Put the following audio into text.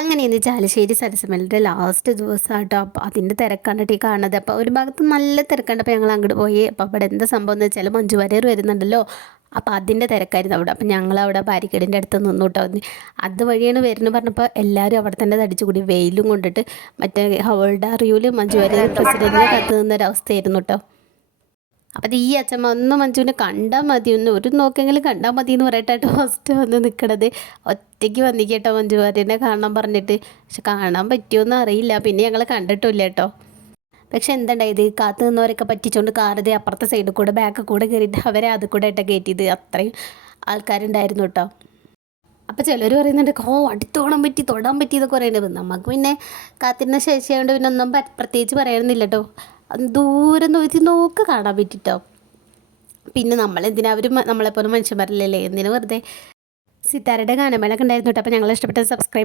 അങ്ങനെ ഇന്ന് ചാലശ്ശേരി സരസമേളയുടെ ലാസ്റ്റ് ദിവസമാട്ടോ. അപ്പോൾ അതിൻ്റെ തിരക്കാണ് ഈ കാണുന്നത്. അപ്പോൾ ഒരു ഭാഗത്ത് നല്ല തിരക്കുണ്ട്. അപ്പോൾ ഞങ്ങൾ അങ്ങോട്ട് പോയി. അപ്പോൾ അവിടെ എന്താ സംഭവം എന്ന് വെച്ചാൽ മഞ്ജു വാര്യർ വരുന്നുണ്ടല്ലോ. അപ്പോൾ അതിൻ്റെ തിരക്കായിരുന്നു അവിടെ. അപ്പോൾ ഞങ്ങളവിടെ ബാരിക്കേഡിൻ്റെ അടുത്ത് നിന്നു കേട്ടോ. അതുവഴിയാണ് വരുന്നത് പറഞ്ഞപ്പോൾ എല്ലാവരും അവിടെ തന്നെ തടിച്ചുകൂടി വെയിലും കൊണ്ടിട്ട് മറ്റേ ഹോൾഡ് അറിയൂല് മഞ്ജു വാര്യർ പ്രസിഡൻറ്റിനെ കത്ത് നിന്നൊരവസ്ഥയായിരുന്നു കേട്ടോ. അപ്പം ഈ അച്ഛമ്മ ഒന്ന് മഞ്ജുവിനെ കണ്ടാൽ മതി, ഒരു നോക്കെങ്കിലും കണ്ടാൽ മതി എന്ന് പറയട്ടായിട്ട് ഫസ്റ്റ് വന്ന് നിൽക്കണത്. ഒറ്റയ്ക്ക് വന്നിക്കേട്ടോ മഞ്ജു വാര്യനെ കാണാൻ പറഞ്ഞിട്ട്. പക്ഷെ കാണാൻ പറ്റുമോയെന്ന് അറിയില്ല. പിന്നെ ഞങ്ങൾ കണ്ടിട്ടില്ല കേട്ടോ. പക്ഷെ എന്തുണ്ടായത്, കാത്തു നിന്നവരൊക്കെ പറ്റിച്ചുകൊണ്ട് കാറത് അപ്പുറത്തെ സൈഡിൽ കൂടെ ബാക്കിൽ കൂടെ കയറിയിട്ട് അവരെ അത് കൂടെ ആയിട്ടാണ് കയറ്റിയത്. അത്രയും ആൾക്കാരുണ്ടായിരുന്നു കേട്ടോ. അപ്പോൾ ചിലർ പറയുന്നുണ്ട് അടുത്തോടാൻ പറ്റി തൊടാൻ പറ്റിയതൊക്കെ പറയുന്നത്. നമുക്ക് പിന്നെ കാത്തിരുന്ന ശേഷിയായതുകൊണ്ട് പിന്നെ ഒന്നും പ്രത്യേകിച്ച് പറയാനൊന്നുമില്ല കേട്ടോ. ദൂരം നോക്കി കാണാൻ പറ്റിട്ടോ. പിന്നെ നമ്മളെന്തിനാ, അവർ നമ്മളെപ്പോലെ മനുഷ്യന്മാരല്ലേ, എന്തിനു വെറുതെ. സിത്താരയുടെ ഗാനമേളൊക്കെ ഉണ്ടായിരുന്നു കേട്ടോ. അപ്പോൾ ഞങ്ങൾ ഇഷ്ടപ്പെട്ട സബ്സ്ക്രൈബ്